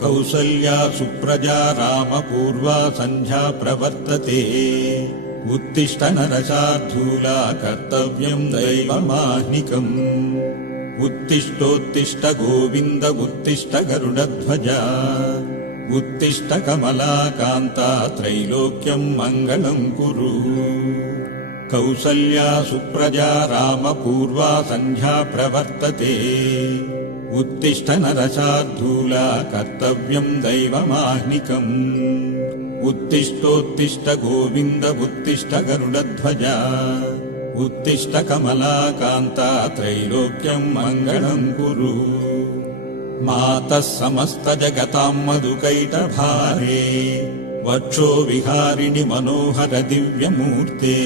कौसल्या सुप्रजा रामपूर्वा सन्ध्या प्रवर्तते उत्तिष्ठ नरशार्दूला कर्तव्यं दैवमाह्निकम् उत्तिष्ठोत्तिष्ठ गोविन्द उत्तिष्ठ गरुडध्वजा उत्तिष्ठ कमलाकान्ता त्रैलोक्यं मङ्गलं कुरु कौसल्या सुप्रजा रामपूर्वा सन्ध्या प्रवर्तते उत्तिष्ठ नरशार्दूला कर्तव्यं दैवमाह्निकम् उत्तिष्ठोत्तिष्ठ गोविन्द उत्तिष्ठ गरुडध्वजा उत्तिष्ठ कमलाकान्ता त्रैलोक्यं मङ्गलं कुरु मातः समस्त जगतां मधुकैटभारे वक्षो विहारिणि मनोहर दिव्यमूर्ते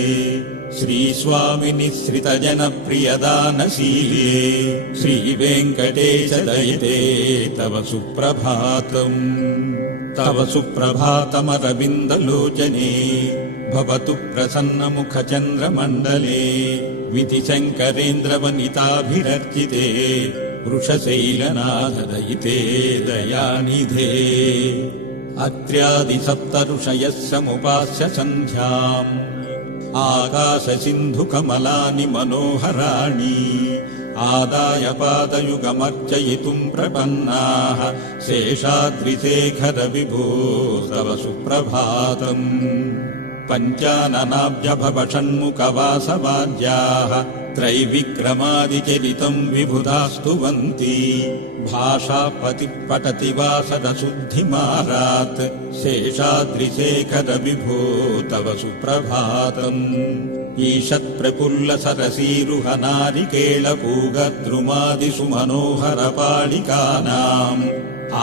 श्रीस्वामिनि श्रितजनप्रियदानशीले श्रीवेङ्कटेश दयिते तव सुप्रभातम् तव सुप्रभातमरविन्दलोचने भवतु प्रसन्नमुखचन्द्रमण्डले विधिशङ्करेन्द्रवनिताभिरर्चिते वृषशैलनाथदयिते दयानिधे अत्र्यादिसप्तऋषयः समुपास्य सन्ध्याम् आकाशसिन्धुकमलानि मनोहराणि आदाय पादयुगमर्चयितुम् प्रपन्नाः शेषाद्रिशेखर विभो तव सुप्रभातम् पञ्चाननाब्जभवषण्मुखवासवाद्याः त्रैविक्रमादिचरितम् विबुधास्तुवन्ति भाषापतिः पठति वासदशुद्धिमारात् शेषाद्रिशेखर विभो तव सुप्रभातम् ईषत्प्रफुल्लसरसीरुहनारिकेलपूगद्रुमादिषु मनोहरपालिकानाम्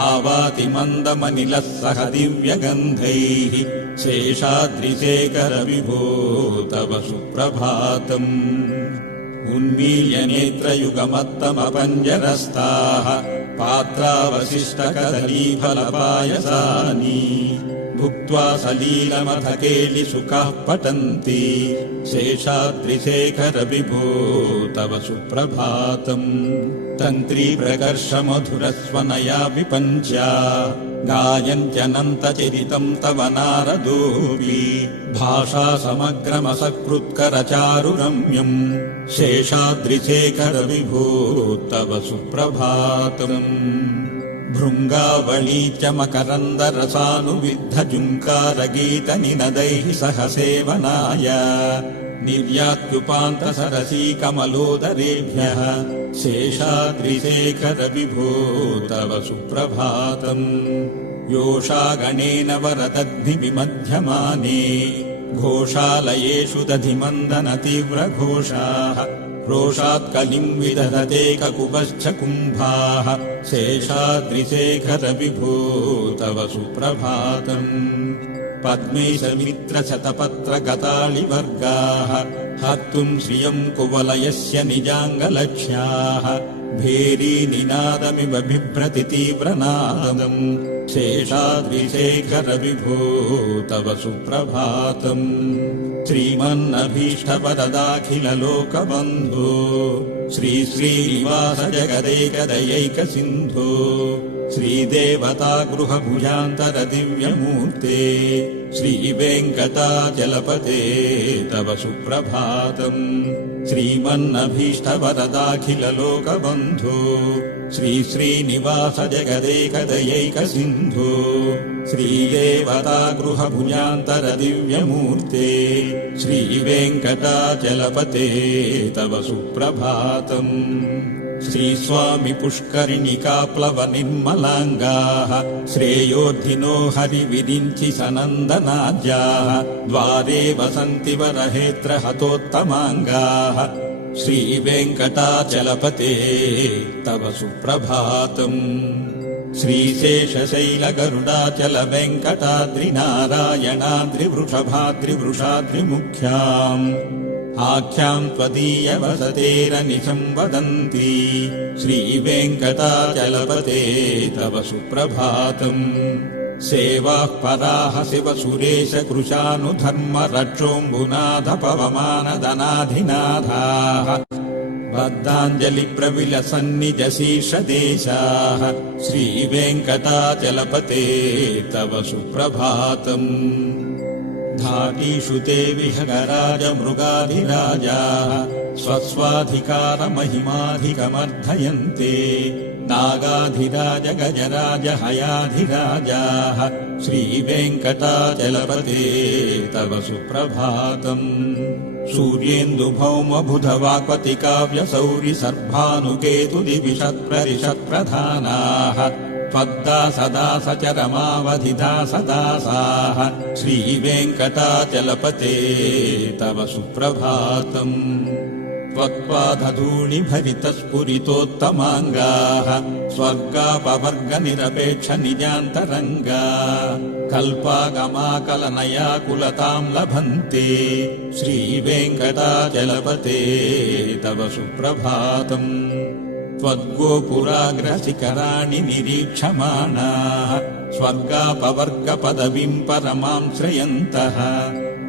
आवाति मन्दमनिलः सह दिव्यगन्धैः शेषाद्रिशेखर विभो तव सुप्रभातम् उन्मील्य नेत्रयुगमत्तमपञ्जरस्ताः पात्रावशिष्टकदलीफलपायसानि भुक्त्वा सलीलमथकेलिसुखाः पठन्ति शेषाद्रिशेखर विभो तव सुप्रभातम् तन्त्री प्रकर्षमधुरस्वनया विपञ्च्या गायन्त्यनन्तचरितम् तव नारदोऽपि भाषा समग्रमसकृत्करचारुरम्यम् शेषाद्रिशेखर विभो तव सुप्रभातम् भृङ्गावळी च मकरन्दरसानुविद्धजुङ्कारगीतनिनदैः सह सेवनाय निर्यात्युपान्तसरसी कमलोदरेभ्यः शेषाद्रिशेखर विभो तव सुप्रभातम् योषागणेन वरदग्निविमध्यमाने घोषालयेषु दधिमन्दनतीव्रघोषाः रोषात् कलिम् विदधते ककुपश्च कुम्भाः शेषाद्रिशेखर विभो तव सुप्रभातम् पद्मेशमित्रशतपत्रगताळिवर्गाः हर्तुम् श्रियम् कुवलयस्य निजाङ्गलक्ष्याः भेरीनिनादमिव बिभ्रति तीव्रनादम् शेषाद्रिशेखर विभो तव सुप्रभातम् श्रीमन्नभीष्टवरदाखिललोकबन्धो श्रीश्रीनिवास जगदेकदयैकसिन्धो श्रीदेवतागृहभुजान्तर दिव्यमूर्ते श्रीवेङ्कटाचलपते तव सुप्रभातम् श्रीमन्नभीष्टवरदाखिललोकबन्धो श्रीश्रीनिवास जगदेकदयैकसिन्धो श्रीदेवतागृहभुजान्तर दिव्यमूर्ते श्रीवेङ्कटाचलपते तव सुप्रभातम् श्रीस्वामि पुष्करिणिकाप्लवनिर्मलाङ्गाः श्रेयोर्धिनो हरिविरिञ्चि सनन्दनाद्याः द्वारे वसन्ति वरहेत्र हतोत्तमाङ्गाः श्रीवेङ्कटाचलपते तव सुप्रभातम् श्रीशेषशैलगरुडाचल वेङ्कटाद्रिनारायणाद्रिवृषभाद्रिवृषाद्रिमुख्याम् आख्याम् त्वदीयवसतेरनिशम् वदन्ति श्रीवेङ्कटाचलपते तव सुप्रभातम् सेवाः पराः शिव सुरेश कृशानुधर्म रक्षोऽम्बुनाथ पवमानदनाधिनाथाः बद्धाञ्जलिप्रविलसन्निजशीर्षदेशाः श्रीवेङ्कटाचलपते तव सुप्रभातम्। धाटीषु ते विहगराजमृगाधिराजाः स्वस्वाधिकारमहिमाधिकमर्धयन्ते। नागाधिराज गजराज हयाधिराजाः श्रीवेङ्कटाचलपते तव सुप्रभातम्। सूर्येन्दुभौमबुधवाक्पतिकाव्यसौरिसर्भानुकेतुदिविषत्प्ररिषत्प्रधानाः त्वद्दासदासचरमावधिदासदासाः श्रीवेङ्कटाचलपते तव सुप्रभातम्। त्वत्पादधूलिभरितस्फुरितोत्तमाङ्गाः स्वर्गापवर्गनिरपेक्षनिजान्तरङ्गा कल्पागमाकलनयाकुलतां लभन्ते श्रीवेङ्कटाचलपते तव सुप्रभातम्। त्वद्गोपुराग्रशिखराणि निरीक्षमाणाः स्वर्गापवर्गपदवीं परमां श्रयन्तः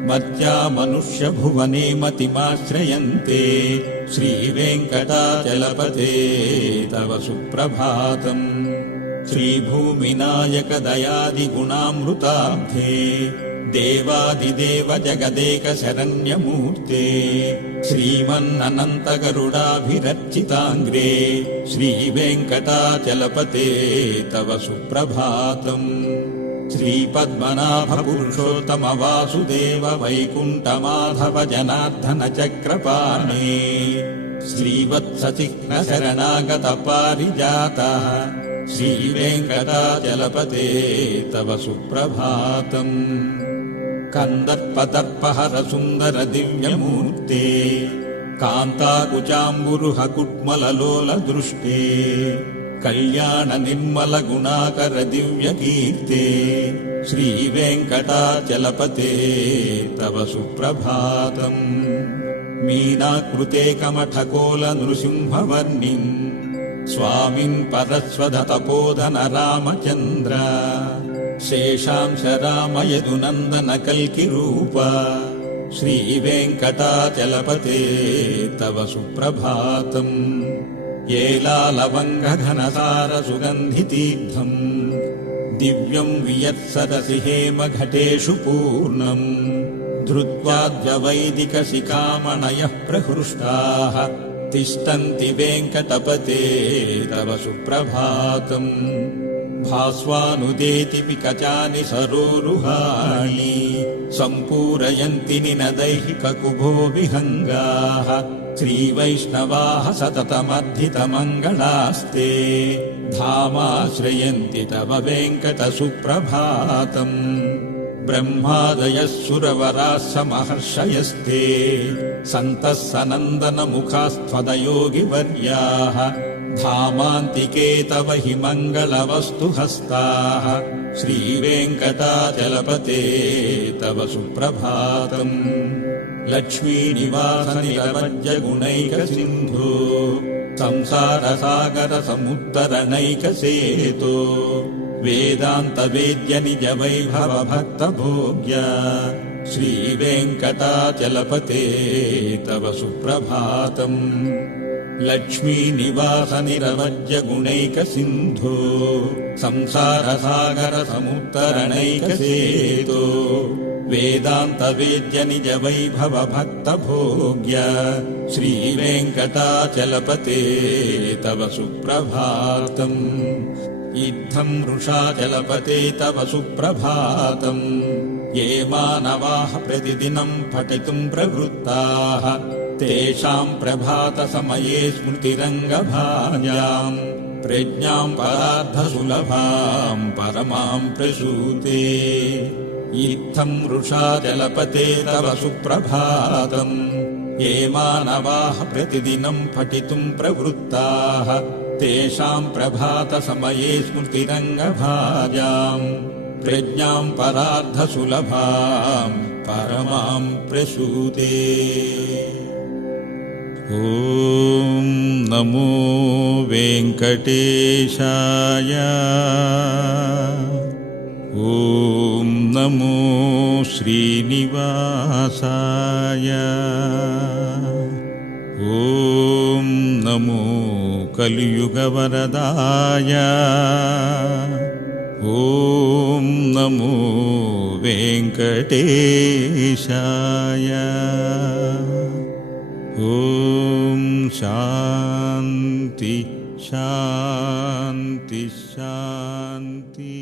मर्त्या मनुष्यभुवने मतिमाश्रयन्ते श्रीवेङ्कटाचलपते तव सुप्रभातम्। श्रीभूमिनायकदयादिगुणामृताब्धे देवादिदेव जगदेकशरण्यमूर्ते श्रीमन्ननन्तगरुडाभिरर्चिताङ्ग्रे श्रीवेङ्कटाचलपते तव सुप्रभातम्। श्रीपद्मनाभपुरुषोत्तम वासुदेव वैकुण्ठमाधव जनार्दन चक्रपाणे श्रीवत्सचिह्नशरणागत पारिजातः श्रीवेङ्कटाचलपते तव सुप्रभातम्। कन्दर्पदर्पहर सुन्दर दिव्यमूर्ते कान्ताकुचाम्बुरुह कुट्मललोलदृष्टे कल्याण निर्मल गुणाकर दिव्यकीर्ते श्रीवेङ्कटाचलपते तव सुप्रभातम्। मीनाकृते कमठकोल नृसिंहवर्णिम् स्वामिन् परस्वधतपोधन रामचन्द्र शेषांश राम यदुनन्दन कल्किरूप श्रीवेङ्कटाचलपते तव सुप्रभातम्। येलालवङ्गघनसार सुगन्धितीर्थम् दिव्यम् वियत्सरसि हेमघटेषु पूर्णम् धृत्वाद्यवैदिकशिखामणयः प्रहृष्टाः तिष्ठन्ति वेङ्कटपते तव सुप्रभातम्। भास्वानुदेति पिकचानि सरोरुहाणि सम्पूरयन्ति निनदैहिककुभो विहङ्गाः श्रीवैष्णवाः सततमर्धितमङ्गलास्ते धामाश्रयन्ति तव वेङ्कटसुप्रभातम्। ब्रह्मादयः सुरवराः समहर्षयस्ते सन्तः सनन्दनमुखास्त्वदयोगिवर्याः धामान्तिके तव हि मङ्गलवस्तुहस्ताः श्रीवेङ्कटाचलपते तव सुप्रभातम्। लक्ष्मीनिवासनिरवज्यगुणैकसिन्धो संसारसागरसमुत्तरणैकसेतो वेदान्तवेद्य निजवैभवभक्तभोग्य श्रीवेङ्कटाचलपते तव सुप्रभातम्। लक्ष्मीनिवासनिरवज्यगुणैकसिन्धो संसारसागरसमुत्तरणैकसेतो वेदान्तवेद्य निजवैभवभक्तभोग्य श्रीवेङ्कटाचलपते तव सुप्रभातम्। इत्थम् वृषाचलपते तव सुप्रभातम्। ये मानवाः प्रतिदिनम् पठितुम् प्रवृत्ताः तेषाम् प्रभातसमये स्मृतिरङ्गभाजाम् प्रज्ञाम् परार्धसुलभाम् परमाम् प्रसूते। इत्थम् वृषाचलपते तव सुप्रभातम्। ये मानवाः प्रतिदिनम् पठितुम् प्रवृत्ताः तेषाम् प्रभातसमये स्मृतिरङ्गभाजाम् प्रज्ञाम् परार्धसुलभाम् परमाम् प्रसूते। ॐ नमो वेङ्कटेशाय। ॐ नमो श्रीनिवासाय। ॐ నమో కలియుగవరదాయ ఓం నమో వెంకటేశాయ ఓం శాంతి శాంతి శాంతి